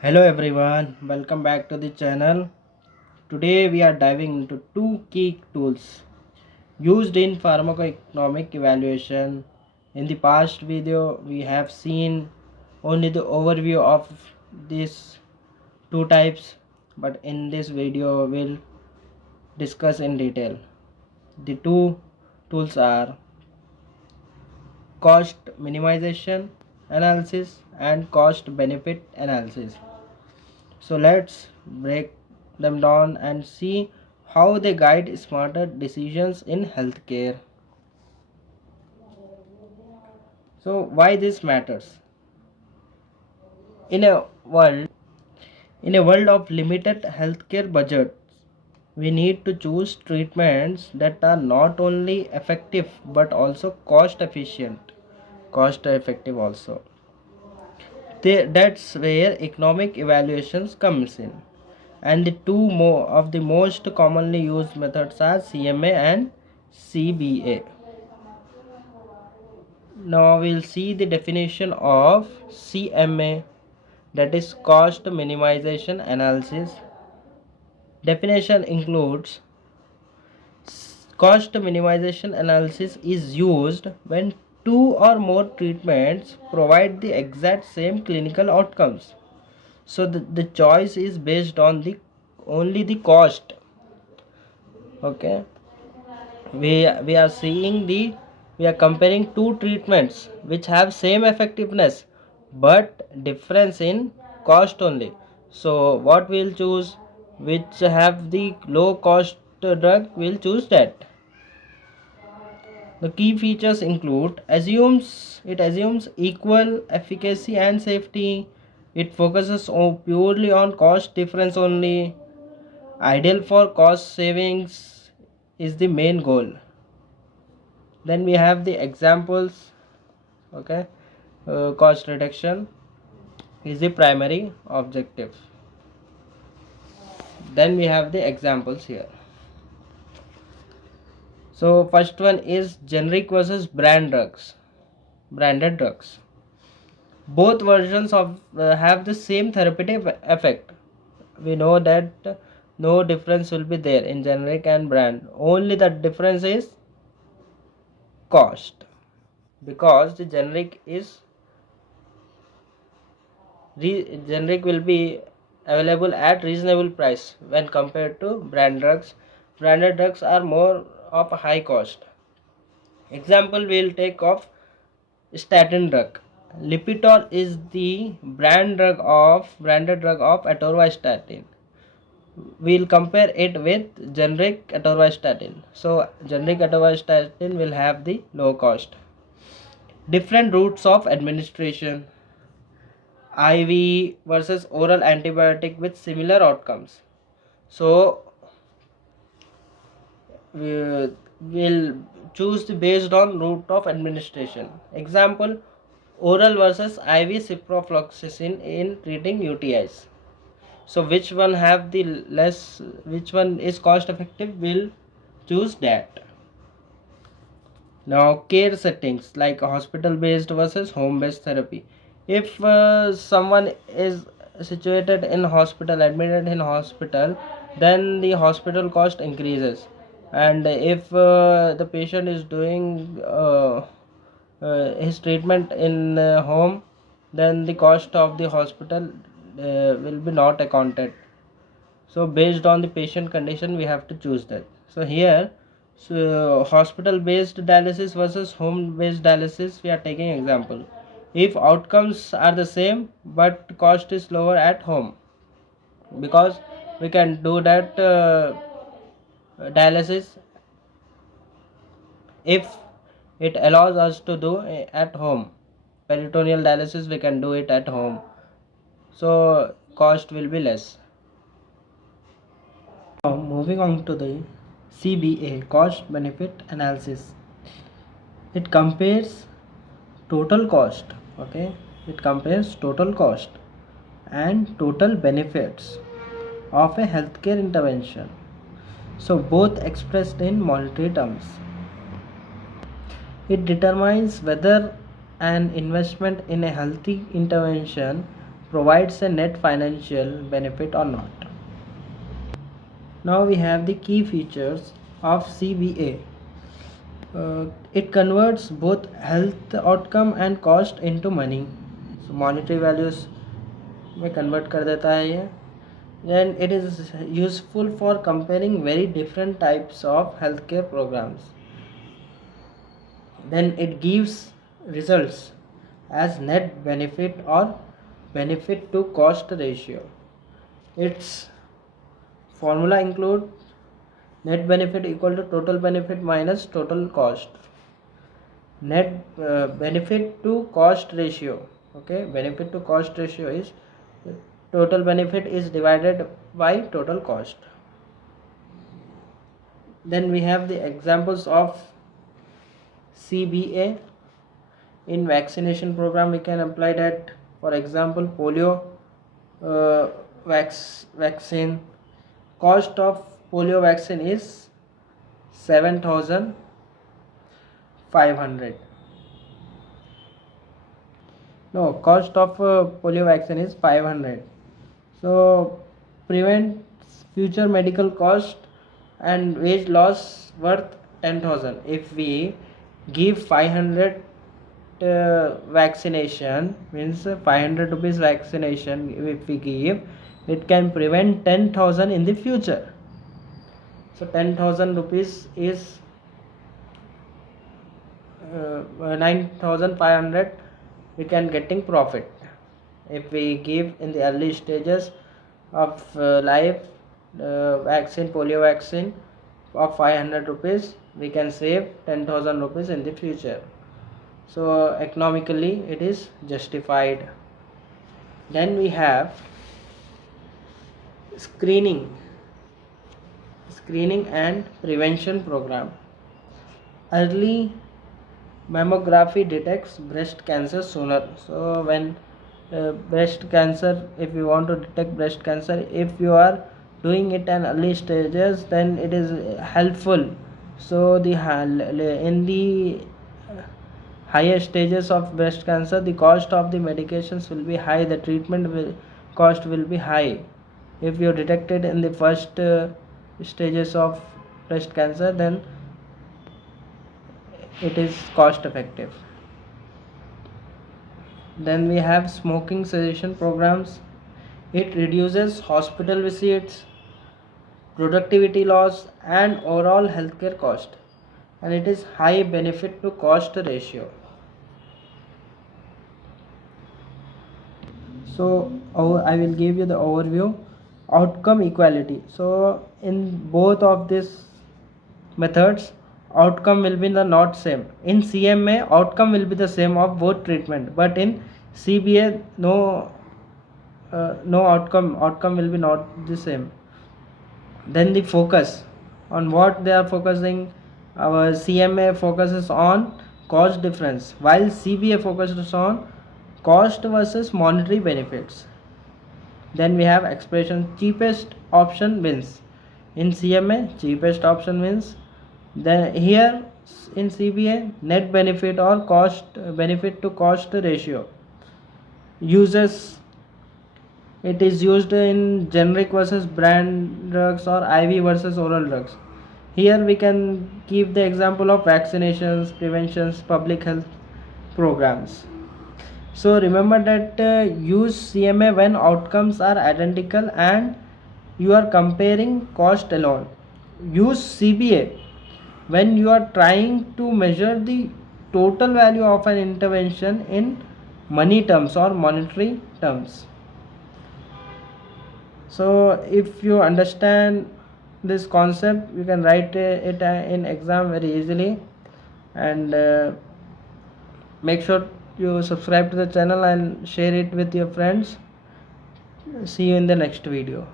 Hello everyone, welcome back to the channel. Today we are diving into two key tools used in pharmacoeconomic evaluation. In the past video we have seen only the overview of these two types, but in this video we'll discuss in detail. The two tools are cost minimization analysis and cost benefit analysis. So let's break them down and see how they guide smarter decisions in healthcare. So why this matters? In a world in a world of limited healthcare budgets, we need to choose treatments that are not only effective but also cost effective also. That's where economic evaluations comes in. And the two more of the most commonly used methods are CMA and CBA. Now we'll see the definition of CMA, that is cost minimization analysis. Definition includes cost minimization analysis is used when two or more treatments provide the exact same clinical outcomes. So the choice is based on the only the cost. Okay, we are seeing the we are comparing two treatments which have same effectiveness but difference in cost only. So what we'll choose, which have the low cost drug, we'll choose that. The key features include it assumes equal efficacy and safety. It focuses purely on cost difference only. Ideal for cost savings is the main goal. Then we have the examples. Okay, cost reduction is the primary objective. Then we have the examples here. So first one is generic versus branded drugs. Both versions of have the same therapeutic effect. We know that no difference will be there in generic and brand, only the difference is cost, because the generic will be available at reasonable price when compared to brand drugs. Branded drugs are more of a high cost. Example we'll take of statin drug. Lipitor is the branded drug of atorvastatin. We'll compare it with generic atorvastatin. So generic atorvastatin will have the low cost. Different routes of administration. IV versus oral antibiotic with similar outcomes. So we'll choose based on route of administration. Example, oral versus IV ciprofloxacin in treating UTIs. So which one is cost effective, we'll choose that. Now care settings like hospital based versus home based therapy. If someone is situated in hospital, admitted in hospital, then the hospital cost increases. And if the patient is doing his treatment in home, then the cost of the hospital will be not accounted. So based on the patient condition we have to choose that. So here, so hospital based dialysis versus home based dialysis, we are taking example. If outcomes are the same but cost is lower at home, because we can do that dialysis if it allows us to do at home. Peritoneal dialysis we can do it at home, so cost will be less. Now moving on to the CBA, cost benefit analysis. It compares total cost. Okay, it compares total cost and total benefits of a healthcare intervention, so both expressed in monetary terms. It determines whether an investment in a healthy intervention provides a net financial benefit or not. Now we have the key features of CBA. It converts both health outcome and cost into money. So monetary values में convert कर देता है ये. Then it is useful for comparing very different types of healthcare programs. Then it gives results as net benefit or benefit to cost ratio. Its formula include net benefit equal to total benefit minus total cost. Net benefit to cost ratio. Okay, benefit to cost ratio is total benefit is divided by total cost. Then we have the examples of CBA. In vaccination program we can apply that. For example, polio vaccine. Cost of polio vaccine is 7,500. No, cost of polio vaccine is 500. So prevents future medical cost and wage loss worth 10,000. If we give 500 vaccination, means 500 rupees vaccination, if we give, it can prevent 10,000 in the future. So 10,000 rupees is 9,500 we can getting profit. If we give in the early stages of life vaccine, polio vaccine of 500 rupees, we can save 10,000 rupees in the future. So economically it is justified. Then we have screening and prevention program. Early mammography detects breast cancer sooner. So when breast cancer, if you want to detect breast cancer, if you are doing it in early stages, then it is helpful. So in the higher stages of breast cancer, the cost of the medications will be high, the treatment cost will be high. If you detect it in the first stages of breast cancer, then it is cost effective. Then we have smoking cessation programs. It reduces hospital visits, productivity loss and overall healthcare cost, and it is high benefit to cost ratio. So I will give you the overview. Outcome equality. So in both of these methods, outcome will be the not same. In CMA, outcome will be the same of both treatment, but in CBA no outcome will be not the same. Then the focus on what they are focusing. Our CMA focuses on cost difference, while CBA focuses on cost versus monetary benefits. Then we have expression cheapest option wins. In CMA, cheapest option wins. Then here in CBA, net benefit or cost benefit to cost ratio. Uses, it is used in generic versus brand drugs or IV versus oral drugs. Here we can give the example of vaccinations, preventions, public health programs. So remember that use CMA when outcomes are identical and you are comparing cost alone. Use CBA when you are trying to measure the total value of an intervention in money terms or monetary terms. So if you understand this concept, you can write it in exam very easily. And make sure you subscribe to the channel and share it with your friends. See you in the next video.